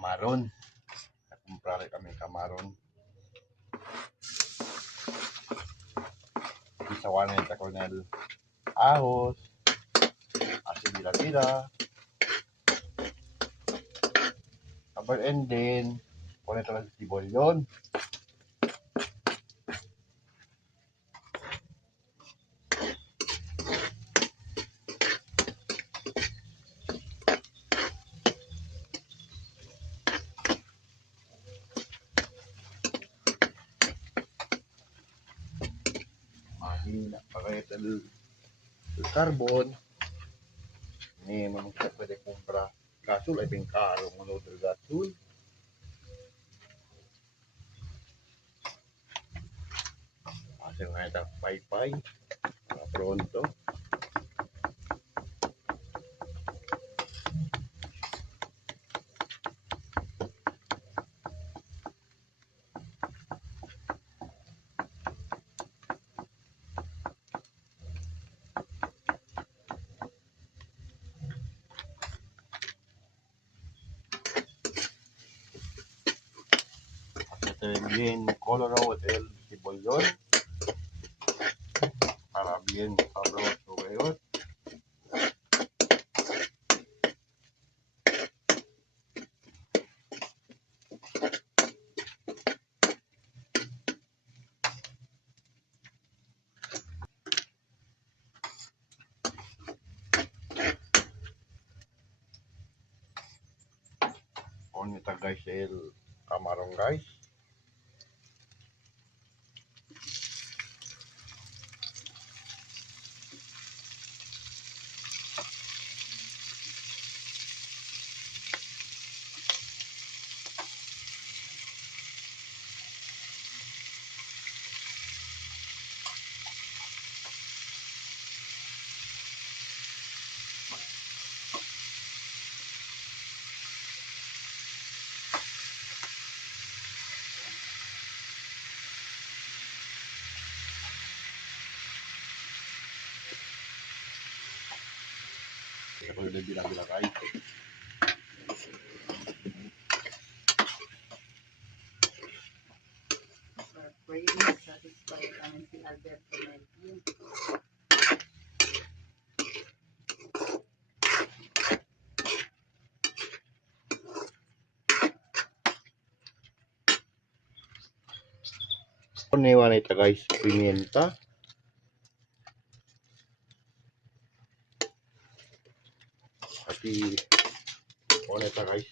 kamaron. Nagkumpra rin kami kamaron. Isawan na yung takonel ahos, asin dila-dila, and then kunin ito lang sa sibolyon. Mahina pakai el carbon. Ini memang kita pwede kumpra gasul ay pingkaro menurut gasul. Hasil nga ito pay-pay pronto. Bien colorado el cebollón para bien sabroso, ¿veis? Pon ito guys el camarón guys. Ako udah bilang-bilang guys. Satisfied namin si Alberto Melvin. Niwan ito guys, pimienta. Pati ito guys.